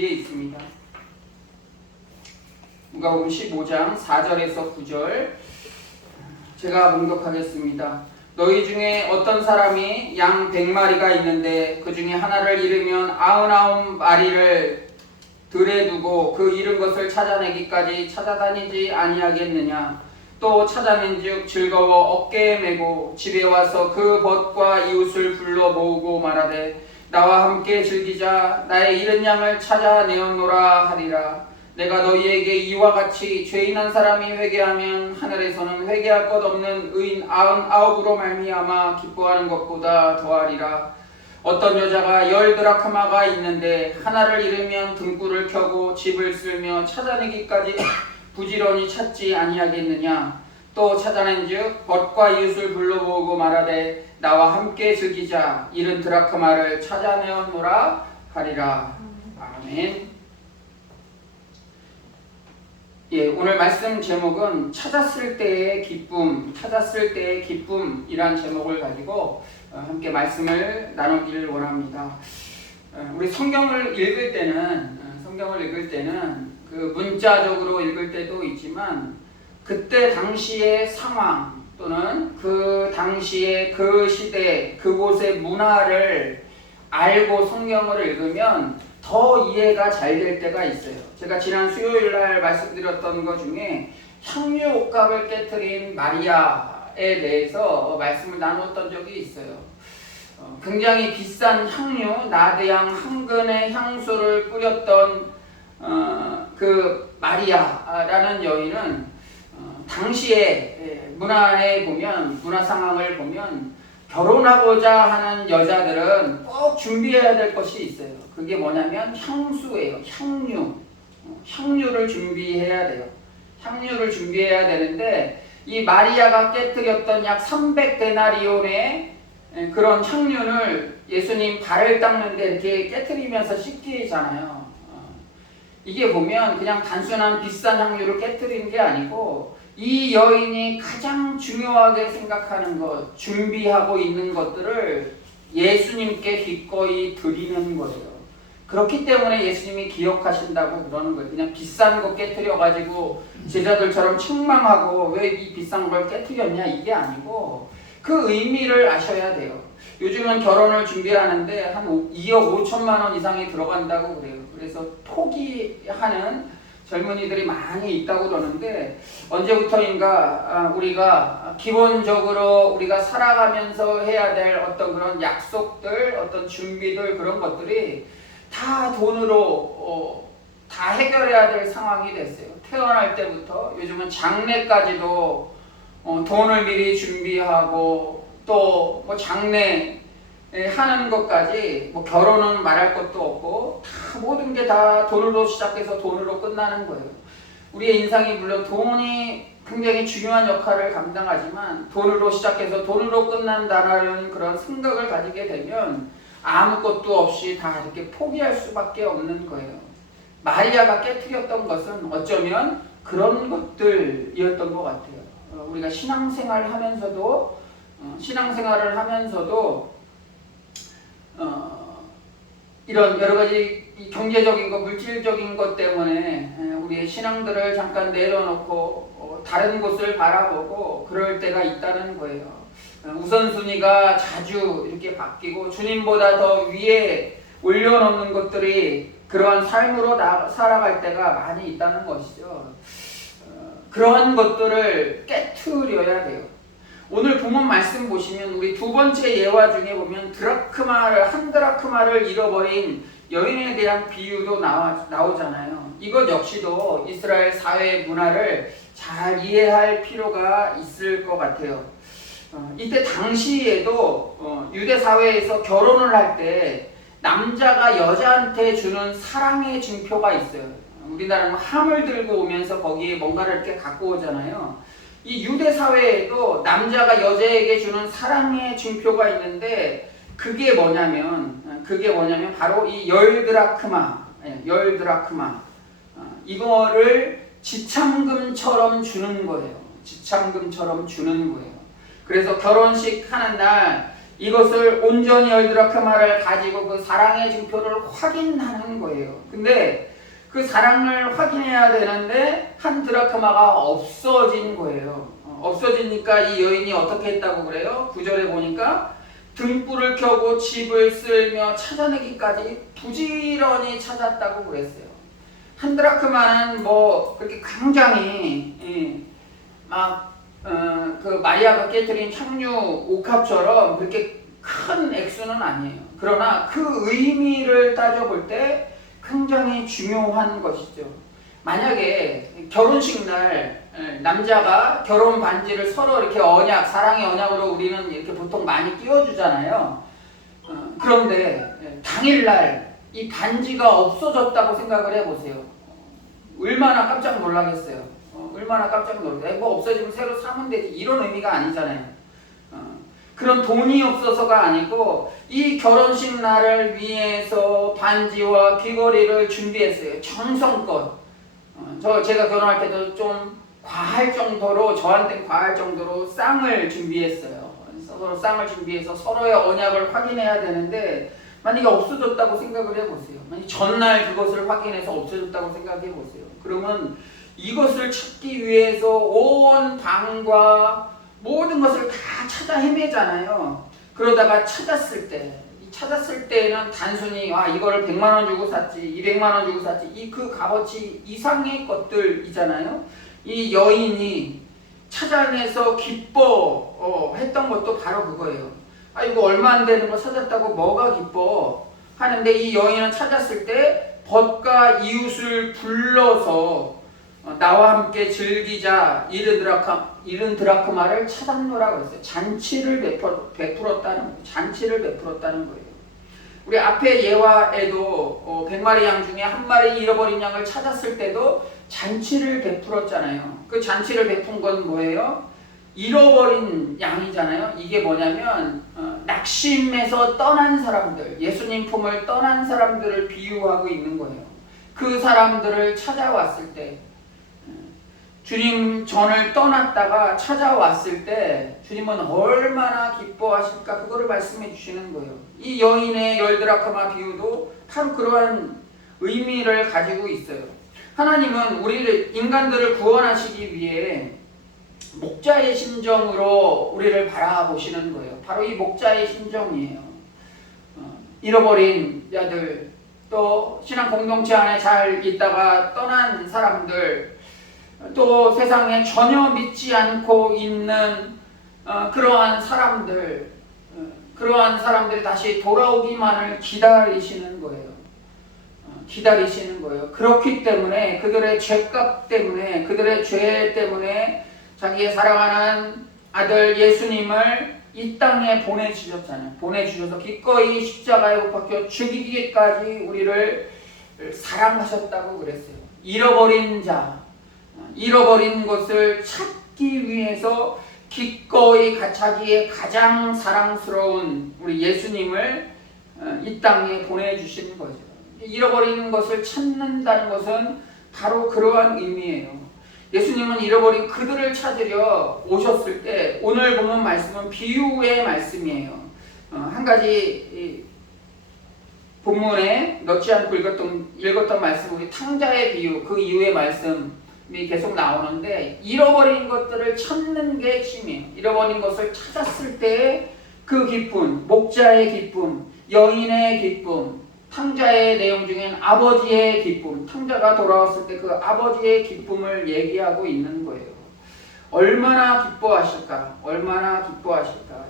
있습니다. 누가복음 15장 4절에서 9절 제가 봉독하겠습니다. 너희 중에 어떤 사람이 양 100마리가 있는데 그 중에 하나를 잃으면 99마리를 들에 두고 그 잃은 것을 찾아내기까지 찾아다니지 아니하겠느냐. 또 찾아낸즉 즐거워 어깨에 메고 집에 와서 그 벗과 이웃을 불러 모으고 말하되 나와 함께 즐기자. 나의 잃은 양을 찾아내었노라 하리라. 내가 너희에게 이와 같이 죄인 한 사람이 회개하면 하늘에서는 회개할 것 없는 의인 99으로 말미암아 기뻐하는 것보다 더하리라. 어떤 여자가 10드라크마가 있는데 하나를 잃으면 등불을 켜고 집을 쓸며 찾아내기까지 부지런히 찾지 아니하겠느냐. 또 찾아낸즉 벗과 이웃을 불러 모으고 말하되 나와 함께 즐기자. 잃은 드라크마를 찾아내었노라 하리라. 아멘. 오늘 말씀 제목은 찾았을 때의 기쁨, 찾았을 때의 기쁨이란 제목을 가지고 함께 말씀을 나누기를 원합니다. 우리 성경을 읽을 때는 그 문자적으로 읽을 때도 있지만 그때 당시의 상황 또는 그 당시의 그 시대 그곳의 문화를 알고 성경을 읽으면 더 이해가 잘 될 때가 있어요. 제가 지난 수요일날 말씀드렸던 것 중에 향유 옥합을 깨트린 마리아에 대해서 말씀을 나눴던 적이 있어요. 굉장히 비싼 향유 나드양 한 근의 향수를 뿌렸던 그 마리아라는 여인은 당시에 문화 상황을 보면 결혼하고자 하는 여자들은 꼭 준비해야 될 것이 있어요. 그게 뭐냐면 향수예요. 향유를 준비해야 돼요. 향유를 준비해야 되는데 이 마리아가 깨뜨렸던 약 300데나리온의 그런 향유를 예수님 발을 닦는데 이렇게 깨뜨리면서 씻기잖아요. 이게 보면 그냥 단순한 비싼 향유를 깨뜨리는 게 아니고 이 여인이 가장 중요하게 생각하는 것, 준비하고 있는 것들을 예수님께 기꺼이 드리는 거예요. 그렇기 때문에 예수님이 기억하신다고 그러는 거예요. 그냥 비싼 거 깨뜨려가지고 제자들처럼 책망하고 왜 이 비싼 걸 깨뜨렸냐 이게 아니고 그 의미를 아셔야 돼요. 요즘은 결혼을 준비하는데 한 2억 5천만 원 이상이 들어간다고 그래요. 그래서 포기하는 젊은이들이 많이 있다고 그러는데 언제부터인가 우리가 기본적으로 우리가 살아가면서 해야 될 어떤 그런 약속들, 어떤 준비들 그런 것들이 다 돈으로 다 해결해야 될 상황이 됐어요. 태어날 때부터 요즘은 장례까지도 돈을 미리 준비하고 또 뭐 장례 하는 것까지 뭐 결혼은 말할 것도 없고 다 모든 게 다 돈으로 시작해서 돈으로 끝나는 거예요. 우리의 인생이 물론 돈이 굉장히 중요한 역할을 감당하지만 돈으로 시작해서 돈으로 끝난다라는 그런 생각을 가지게 되면 아무것도 없이 다 이렇게 포기할 수밖에 없는 거예요. 마리아가 깨뜨렸던 것은 어쩌면 그런 것들이었던 것 같아요. 우리가 신앙생활을 하면서도 이런 여러 가지 경제적인 것, 물질적인 것 때문에 우리의 신앙들을 잠깐 내려놓고 다른 곳을 바라보고 그럴 때가 있다는 거예요. 우선순위가 자주 이렇게 바뀌고 주님보다 더 위에 올려놓는 것들이 그러한 삶으로 살아갈 때가 많이 있다는 것이죠. 그러한 것들을 깨트려야 돼요. 오늘 본문 말씀 보시면 우리 두 번째 예화 중에 보면 한 드라크마를 잃어버린 여인에 대한 비유도 나오잖아요. 이것 역시도 이스라엘 사회 문화를 잘 이해할 필요가 있을 것 같아요. 이때 당시에도 유대 사회에서 결혼을 할 때 남자가 여자한테 주는 사랑의 증표가 있어요. 우리나라는 함을 들고 오면서 거기에 뭔가를 이렇게 갖고 오잖아요. 이 유대 사회에도 남자가 여자에게 주는 사랑의 증표가 있는데 그게 뭐냐면 바로 이 10드라크마 이거를 지참금처럼 주는 거예요. 그래서 결혼식 하는 날 이것을 온전히 10드라크마를 가지고 그 사랑의 증표를 확인하는 거예요. 근데 그 사랑을 확인해야 되는데 한 드라크마가 없어진 거예요. 없어지니까 이 여인이 어떻게 했다고 그래요? 9절에 보니까 등불을 켜고 집을 쓸며 찾아내기까지 부지런히 찾았다고 그랬어요. 한 드라크마는 뭐 그렇게 굉장히 그 마리아가 깨뜨린 향유 옥합처럼 그렇게 큰 액수는 아니에요. 그러나 그 의미를 따져볼 때 굉장히 중요한 것이죠. 만약에 결혼식 날 남자가 결혼 반지를 서로 이렇게 언약, 사랑의 언약으로 우리는 이렇게 보통 많이 끼워주잖아요. 그런데 당일날 이 반지가 없어졌다고 생각을 해보세요. 얼마나 깜짝 놀라겠어요. 얼마나 깜짝 놀라겠어요. 뭐 없어지면 새로 사면 되지. 이런 의미가 아니잖아요. 그런 돈이 없어서가 아니고 이 결혼식 날을 위해서 반지와 귀걸이를 준비했어요. 정성껏. 제가 결혼할 때도 좀 과할 정도로, 저한테 과할 정도로 쌍을 준비했어요. 서로 쌍을 준비해서 서로의 언약을 확인해야 되는데 만약에 없어졌다고 생각을 해보세요. 만약 전날 그것을 확인해서 없어졌다고 생각해보세요. 그러면 이것을 찾기 위해서 온 방과 모든 것을 다 찾아 헤매잖아요. 그러다가 찾았을 때는 단순히 이거를 100만 원 주고 샀지, 200만 원 주고 샀지, 그 값어치 이상의 것들이잖아요. 이 여인이 찾아내서 기뻐 했던 것도 바로 그거예요. 이거 얼마 안 되는 거 찾았다고 뭐가 기뻐 하는데 이 여인은 찾았을 때 벗과 이웃을 불러서 나와 함께 즐기자 70드라크마를 찾았노라고 했어요. 잔치를 베풀었다는 거예요. 잔치를 베풀었다는 거예요. 우리 앞에 예화에도 100마리 양 중에 한 마리 잃어버린 양을 찾았을 때도 잔치를 베풀었잖아요. 그 잔치를 베푼 건 뭐예요? 잃어버린 양이잖아요. 이게 뭐냐면 낙심에서 떠난 사람들, 예수님 품을 떠난 사람들을 비유하고 있는 거예요. 그 사람들을 찾아왔을 때, 주님 전을 떠났다가 찾아왔을 때 주님은 얼마나 기뻐하실까, 그거를 말씀해 주시는 거예요. 이 여인의 10드라크마 비유도 바로 그러한 의미를 가지고 있어요. 하나님은 우리를, 인간들을 구원하시기 위해 목자의 심정으로 우리를 바라보시는 거예요. 바로 이 목자의 심정이에요. 잃어버린 자들, 또 신앙 공동체 안에 잘 있다가 떠난 사람들, 또 세상에 전혀 믿지 않고 있는 그러한 사람들이 다시 돌아오기만을 기다리시는 거예요. 그렇기 때문에 그들의 죄값 때문에, 그들의 죄 때문에 자기의 사랑하는 아들 예수님을 이 땅에 보내주셨잖아요. 보내주셔서 기꺼이 십자가에 못 박혀 죽이기까지 우리를 사랑하셨다고 그랬어요. 잃어버린 것을 찾기 위해서 기꺼이 자기의 가장 사랑스러운 우리 예수님을 이 땅에 보내주신 거죠. 잃어버린 것을 찾는다는 것은 바로 그러한 의미예요. 예수님은 잃어버린 그들을 찾으려 오셨을 때, 오늘 보는 말씀은 비유의 말씀이에요. 한 가지 본문에 넣지 않고 읽었던 말씀, 우리 탕자의 비유, 그 이후의 말씀이 계속 나오는데, 잃어버린 것들을 찾는 게 핵심이에요. 잃어버린 것을 찾았을 때의 그 기쁨, 목자의 기쁨, 여인의 기쁨, 탕자의 내용 중엔 아버지의 기쁨, 탕자가 돌아왔을 때 그 아버지의 기쁨을 얘기하고 있는 거예요. 얼마나 기뻐하실까?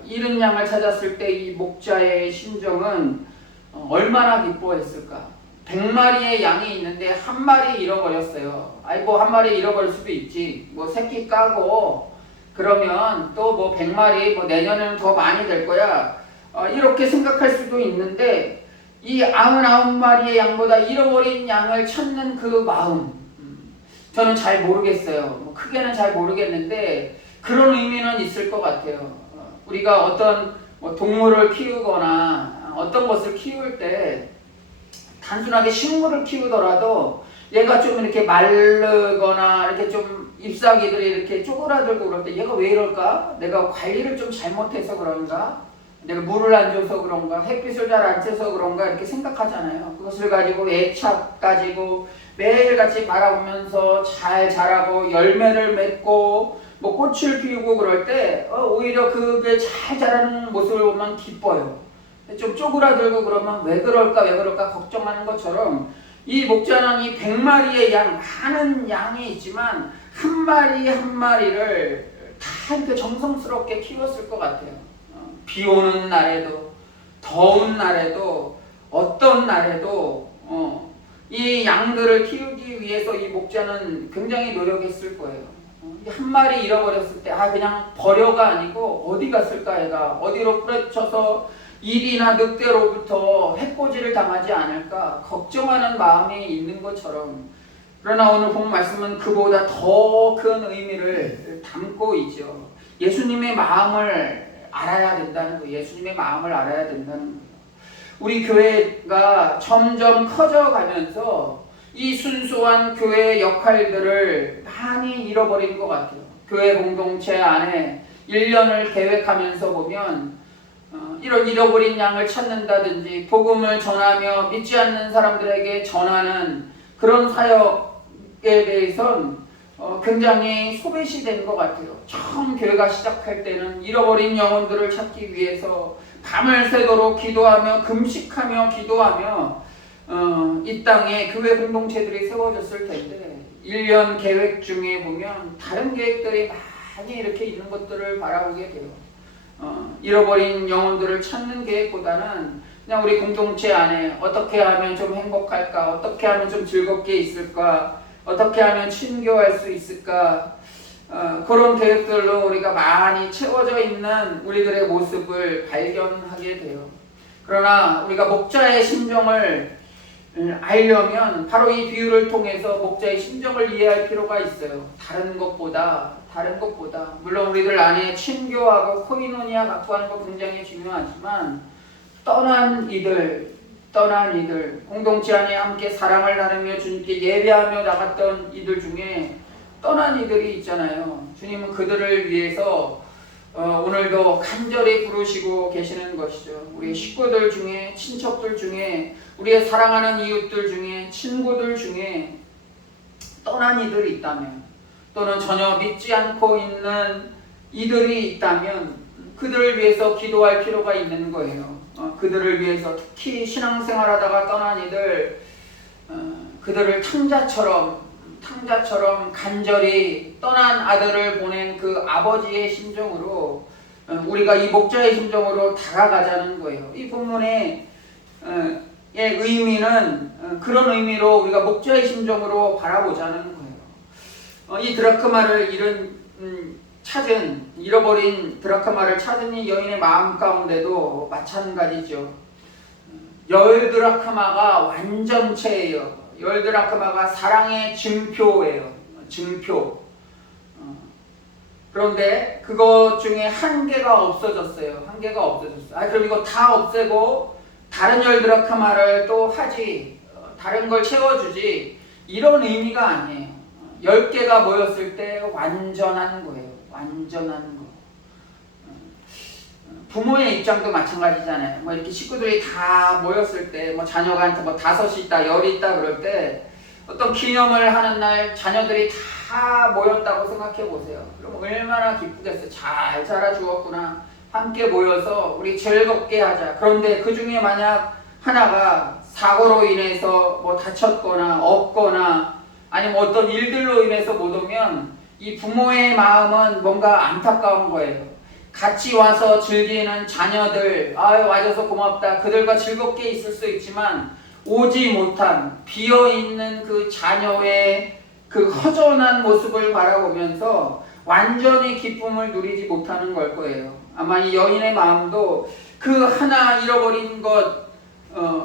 잃은 양을 찾았을 때 이 목자의 심정은 얼마나 기뻐했을까? 100마리의 양이 있는데 한 마리 잃어버렸어요. 한 마리 잃어버릴 수도 있지. 새끼 까고 그러면 또 100마리, 내년에는 더 많이 될 거야. 이렇게 생각할 수도 있는데, 이 99마리의 양보다 잃어버린 양을 찾는 그 마음, 저는 잘 모르겠어요. 크게는 잘 모르겠는데 그런 의미는 있을 것 같아요. 우리가 어떤 동물을 키우거나 어떤 것을 키울 때 단순하게 식물을 키우더라도 얘가 좀 이렇게 마르거나 이렇게 좀 잎사귀들이 이렇게 쪼그라들고 그럴 때 얘가 왜 이럴까? 내가 관리를 좀 잘못해서 그런가? 내가 물을 안 줘서 그런가, 햇빛을 잘 안 쬐서 그런가 이렇게 생각하잖아요. 그것을 가지고 애착 가지고 매일같이 바라보면서 잘 자라고 열매를 맺고 뭐 꽃을 피우고 그럴 때 오히려 그게 잘 자라는 모습을 보면 기뻐요. 좀 쪼그라들고 그러면 왜 그럴까 걱정하는 것처럼 이 목자는 이 100마리의 양, 많은 양이 있지만 한 마리 한 마리를 다 이렇게 정성스럽게 키웠을 것 같아요. 비 오는 날에도, 더운 날에도, 어떤 날에도 이 양들을 키우기 위해서 이 목자는 굉장히 노력했을 거예요. 한 마리 잃어버렸을 때 그냥 버려가 아니고 어디 갔을까, 얘가 어디로 뿌려쳐서 일이나 늑대로부터 해코지를 당하지 않을까 걱정하는 마음이 있는 것처럼, 그러나 오늘 본 말씀은 그보다 더 큰 의미를 담고 있죠. 예수님의 마음을 알아야 된다는 거예요. 예수님의 마음을 알아야 된다는 거예요. 우리 교회가 점점 커져가면서 이 순수한 교회의 역할들을 많이 잃어버린 것 같아요. 교회 공동체 안에 1년을 계획하면서 보면 이런 잃어버린 양을 찾는다든지 복음을 전하며 믿지 않는 사람들에게 전하는 그런 사역에 대해선 굉장히 소외시 된 것 같아요. 처음 교회가 시작할 때는 잃어버린 영혼들을 찾기 위해서 밤을 새도록 기도하며 금식하며 기도하며 이 땅에 교회 공동체들이 세워졌을 텐데 1년 계획 중에 보면 다른 계획들이 많이 이렇게 있는 것들을 바라보게 돼요. 잃어버린 영혼들을 찾는 계획보다는 그냥 우리 공동체 안에 어떻게 하면 좀 행복할까, 어떻게 하면 좀 즐겁게 있을까, 어떻게 하면 친교할 수 있을까, 그런 계획들로 우리가 많이 채워져 있는 우리들의 모습을 발견하게 돼요. 그러나 우리가 목자의 심정을 알려면 바로 이 비유를 통해서 목자의 심정을 이해할 필요가 있어요. 다른 것보다 물론 우리들 안에 친교하고 코이노니아 갖고 하는 거 굉장히 중요하지만 떠난 이들 공동체 안에 함께 사랑을 나누며 주님께 예배하며 나갔던 이들 중에 떠난 이들이 있잖아요. 주님은 그들을 위해서 오늘도 간절히 부르시고 계시는 것이죠. 우리 식구들 중에, 친척들 중에, 우리의 사랑하는 이웃들 중에, 친구들 중에 떠난 이들이 있다면, 또는 전혀 믿지 않고 있는 이들이 있다면 그들을 위해서 기도할 필요가 있는 거예요. 그들을 위해서, 특히 신앙생활하다가 떠난 이들, 그들을 탕자처럼 간절히 떠난 아들을 보낸 그 아버지의 심정으로 우리가 이 목자의 심정으로 다가가자는 거예요. 이 본문의 의미는 그런 의미로 우리가 목자의 심정으로 바라보자는 거예요. 이 드라크마를 잃어버린 드라크마를 찾은 이 여인의 마음 가운데도 마찬가지죠. 10드라크마가 완전체예요. 10드라크마가 사랑의 증표예요. 증표. 그런데 그것 중에 한 개가 없어졌어요. 그럼 이거 다 없애고 다른 10드라크마를 또 하지, 다른 걸 채워주지, 이런 의미가 아니에요. 10개가 모였을 때 완전한 거예요. 완전한 거. 부모의 입장도 마찬가지잖아요. 뭐 이렇게 식구들이 다 모였을 때, 뭐 자녀가 한테 뭐 5이 있다, 10이 있다 그럴 때 어떤 기념을 하는 날 자녀들이 다 모였다고 생각해 보세요. 그럼 얼마나 기쁘겠어요. 잘 자라주었구나. 함께 모여서 우리 즐겁게 하자. 그런데 그 중에 만약 하나가 사고로 인해서 뭐 다쳤거나 없거나 아니면 어떤 일들로 인해서 못 오면 이 부모의 마음은 뭔가 안타까운 거예요. 같이 와서 즐기는 자녀들, 와줘서 고맙다. 그들과 즐겁게 있을 수 있지만 오지 못한 비어있는 그 자녀의 그 허전한 모습을 바라보면서 완전히 기쁨을 누리지 못하는 걸 거예요. 아마 이 여인의 마음도 그 하나 잃어버린 것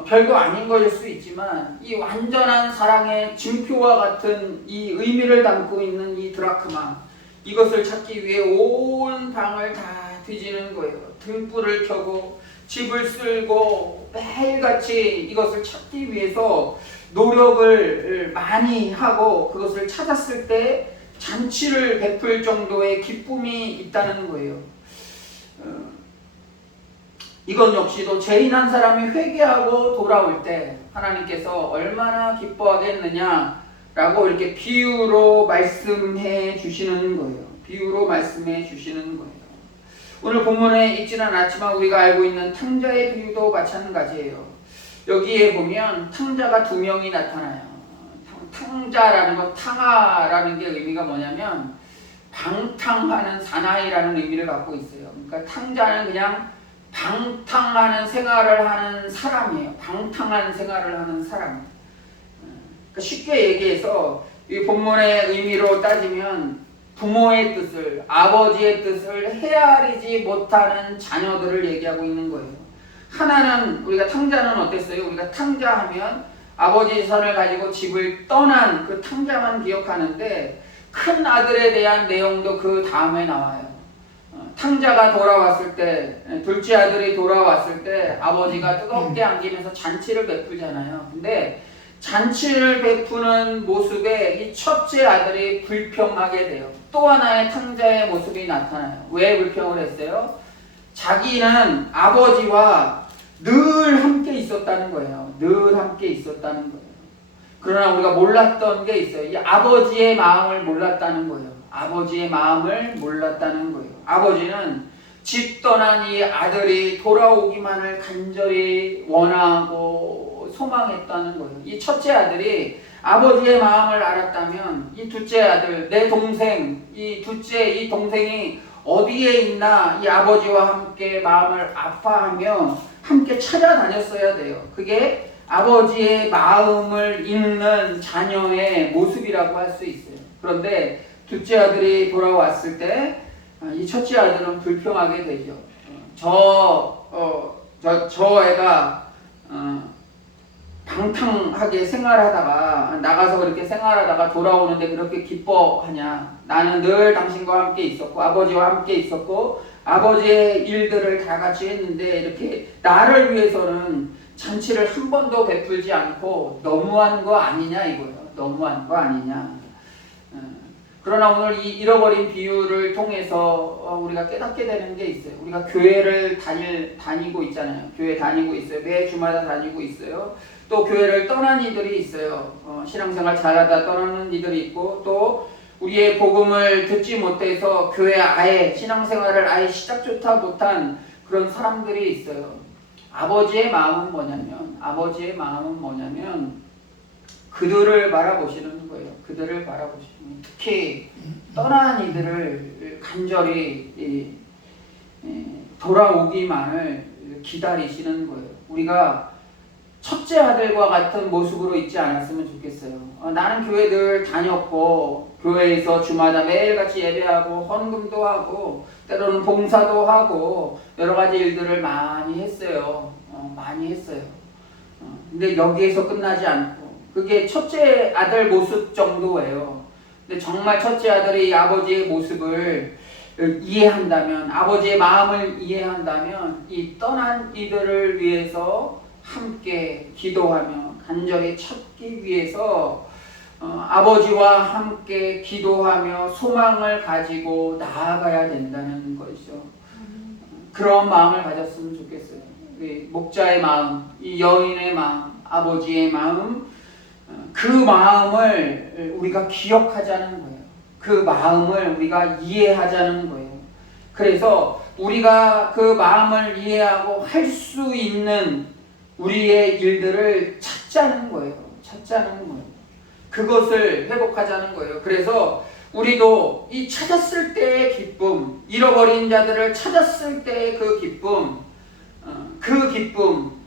별거 아닌 것일 수 있지만 이 완전한 사랑의 증표와 같은 이 의미를 담고 있는 이 드라크마, 이것을 찾기 위해 온 방을 다 뒤지는 거예요. 등불을 켜고 집을 쓸고 매일같이 이것을 찾기 위해서 노력을 많이 하고 그것을 찾았을 때 잔치를 베풀 정도의 기쁨이 있다는 거예요. 이건 역시도 죄인 한 사람이 회개하고 돌아올 때 하나님께서 얼마나 기뻐하겠느냐라고 이렇게 비유로 말씀해 주시는 거예요. 비유로 말씀해 주시는 거예요. 오늘 본문에 있지는 않았지만 우리가 알고 있는 탕자의 비유도 마찬가지예요. 여기에 보면 탕자가 두 명이 나타나요. 탕자라는 것, 탕하라는 게 의미가 뭐냐면 방탕하는 사나이라는 의미를 갖고 있어요. 그러니까 탕자는 그냥 방탕하는 생활을 하는 사람이에요. 방탕한 생활을 하는 사람. 그러니까 쉽게 얘기해서 이 본문의 의미로 따지면 부모의 뜻을, 아버지의 뜻을 헤아리지 못하는 자녀들을 얘기하고 있는 거예요. 하나는 우리가 탕자는 어땠어요? 우리가 탕자하면 아버지 재산을 가지고 집을 떠난 그 탕자만 기억하는데 큰 아들에 대한 내용도 그 다음에 나와요. 탕자가 돌아왔을 때, 둘째 아들이 돌아왔을 때 아버지가 뜨겁게 안기면서 잔치를 베풀잖아요. 근데 잔치를 베푸는 모습에 이 첫째 아들이 불평하게 돼요. 또 하나의 탕자의 모습이 나타나요. 왜 불평을 했어요? 자기는 아버지와 늘 함께 있었다는 거예요. 늘 함께 있었다는 거예요. 그러나 우리가 몰랐던 게 있어요. 이 아버지의 마음을 몰랐다는 거예요. 아버지의 마음을 몰랐다는 거예요. 아버지는 집 떠난 이 아들이 돌아오기만을 간절히 원하고 소망했다는 거예요. 이 첫째 아들이 아버지의 마음을 알았다면 이 둘째 아들, 내 동생, 이 둘째 이 동생이 어디에 있나 이 아버지와 함께 마음을 아파하며 함께 찾아다녔어야 돼요. 그게 아버지의 마음을 읽는 자녀의 모습이라고 할 수 있어요. 그런데 둘째 아들이 돌아왔을 때 이 첫째 아들은 불평하게 되죠. 저 애가 방탕하게 생활하다가 나가서 그렇게 생활하다가 돌아오는데 그렇게 기뻐하냐. 나는 늘 당신과 함께 있었고 아버지와 함께 있었고 아버지의 일들을 다 같이 했는데 이렇게 나를 위해서는 잔치를 한 번도 베풀지 않고 너무한 거 아니냐 이거예요. 너무한 거 아니냐. 그러나 오늘 이 잃어버린 비유를 통해서 우리가 깨닫게 되는 게 있어요. 우리가 교회를 다니고 있잖아요. 교회 다니고 있어요. 매 주마다 다니고 있어요. 또 교회를 떠난 이들이 있어요. 신앙생활 잘하다 떠나는 이들이 있고 또 우리의 복음을 듣지 못해서 교회 아예 신앙생활을 아예 시작조차 못한 그런 사람들이 있어요. 아버지의 마음은 뭐냐면 그들을 바라보시는 거예요. 그들을 바라보시는 거예요. 특히 떠난 이들을 간절히 돌아오기만을 기다리시는 거예요. 우리가 첫째 아들과 같은 모습으로 있지 않았으면 좋겠어요. 나는 교회 늘 다녔고 교회에서 주마다 매일같이 예배하고 헌금도 하고 때로는 봉사도 하고 여러 가지 일들을 많이 했어요. 근데 여기에서 끝나지 않고 그게 첫째 아들 모습 정도예요. 근데 정말 첫째 아들이 아버지의 모습을 이해한다면 아버지의 마음을 이해한다면 이 떠난 이들을 위해서 함께 기도하며 간절히 찾기 위해서 아버지와 함께 기도하며 소망을 가지고 나아가야 된다는 것이죠. 그런 마음을 가졌으면 좋겠어요. 목자의 마음, 이 여인의 마음, 아버지의 마음, 그 마음을 우리가 기억하자는 거예요. 그 마음을 우리가 이해하자는 거예요. 그래서 우리가 그 마음을 이해하고 할 수 있는 우리의 일들을 찾자는 거예요. 그것을 회복하자는 거예요. 그래서 우리도 이 찾았을 때의 기쁨, 잃어버린 자들을 찾았을 때의 그 기쁨,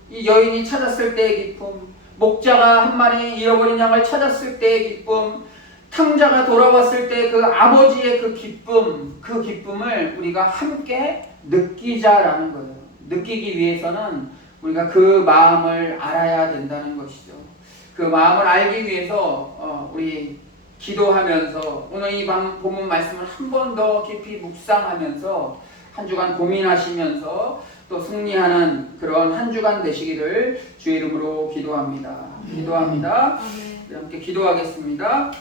이 여인이 찾았을 때의 기쁨, 목자가 한 마리 잃어버린 양을 찾았을 때의 기쁨, 탕자가 돌아왔을 때 그 아버지의 그 기쁨을 우리가 함께 느끼자라는 거예요. 느끼기 위해서는 우리가 그 마음을 알아야 된다는 것이죠. 그 마음을 알기 위해서 우리 기도하면서 오늘 이 본문 말씀을 한 번 더 깊이 묵상하면서 한 주간 고민하시면서 또 승리하는 그런 한 주간 되시기를 주의 이름으로 기도합니다. 함께 기도하겠습니다.